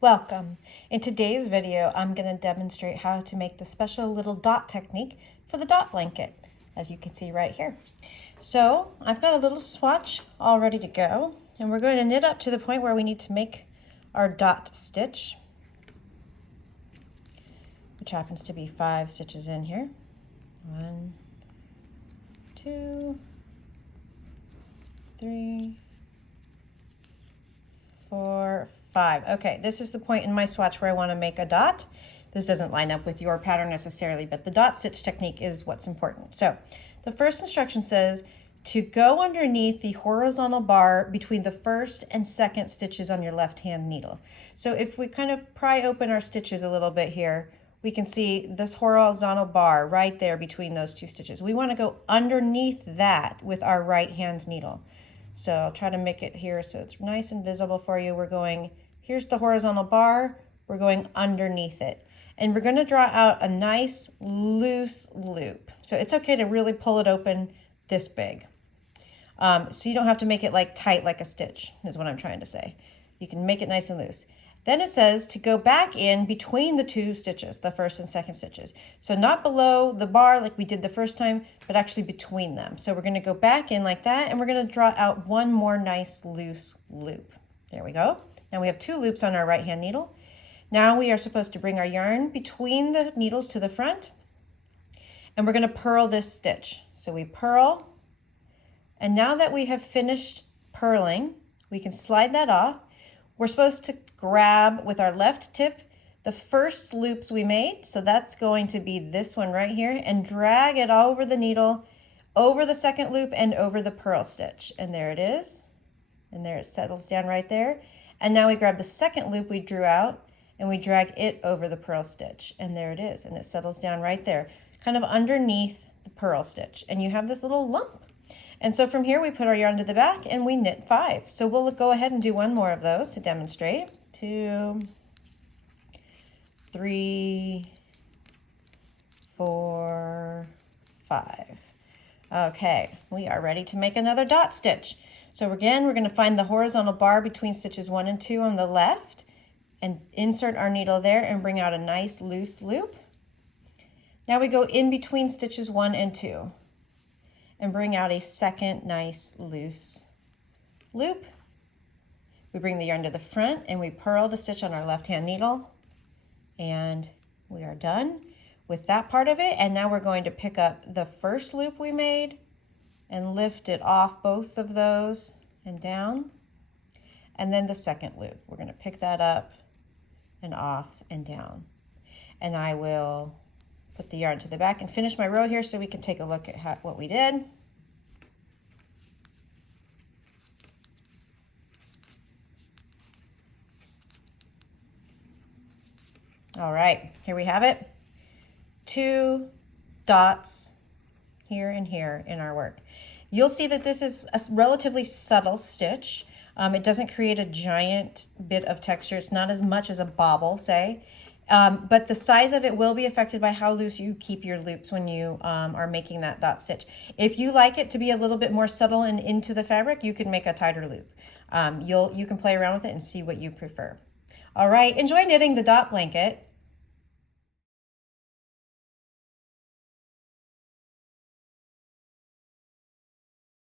Welcome. In today's video, I'm going to demonstrate how to make the special little dot technique for the dot blanket, as you can see right here. So I've got a little swatch all ready to go, and we're going to knit up to the point where we need to make our dot stitch, which happens to be 5 stitches in here. 1, 2, 3, 4, 5. Okay, this is the point in my swatch where I want to make a dot. This doesn't line up with your pattern necessarily, but the dot stitch technique is what's important. So the first instruction says to go underneath the horizontal bar between the first and second stitches on your left hand needle. So if we kind of pry open our stitches a little bit here, we can see this horizontal bar right there between those two stitches. We want to go underneath that with our right hand needle. So I'll try to make it here so it's nice and visible for you. We're going, here's the horizontal bar, we're going underneath it. And we're going to draw out a nice loose loop. So it's okay to really pull it open this big. So you don't have to make it like tight like a stitch, is what I'm trying to say. You can make it nice and loose. Then it says to go back in between the two stitches, the first and second stitches. So not below the bar like we did the first time, but actually between them. So we're going to go back in like that, and we're going to draw out one more nice loose loop. There we go. Now we have 2 loops on our right hand needle. Now we are supposed to bring our yarn between the needles to the front, and we're going to purl this stitch. So we purl, and now that we have finished purling, we can slide that off. We're supposed to grab with our left tip the first loops we made, so that's going to be this one right here, and drag it over the needle, over the second loop and over the purl stitch. And there it is. And there it settles down right there. And now we grab the second loop we drew out and we drag it over the purl stitch. And there it is. And it settles down right there, kind of underneath the purl stitch. And you have this little lump. And so from here we put our yarn to the back and we knit 5. So we'll go ahead and do one more of those to demonstrate. 2, 3, 4, 5. Okay, we are ready to make another dot stitch. So again, we're going to find the horizontal bar between stitches 1 and 2 on the left and insert our needle there and bring out a nice loose loop. Now we go in between stitches 1 and 2 and bring out a second nice loose loop. We bring the yarn to the front and we purl the stitch on our left hand needle, and we are done with that part of it. And now we're going to pick up the first loop we made and lift it off both of those and down, and then the second loop. We're going to pick that up and off and down. And I will put the yarn to the back and finish my row here so we can take a look at what we did. All right, here we have it. 2 dots here and here in our work. You'll see that this is a relatively subtle stitch. It doesn't create a giant bit of texture. It's not as much as a bobble, say. But the size of it will be affected by how loose you keep your loops when you are making that dot stitch. If you like it to be a little bit more subtle and into the fabric, you can make a tighter loop. You can play around with it and see what you prefer. All right, enjoy knitting the dot blanket.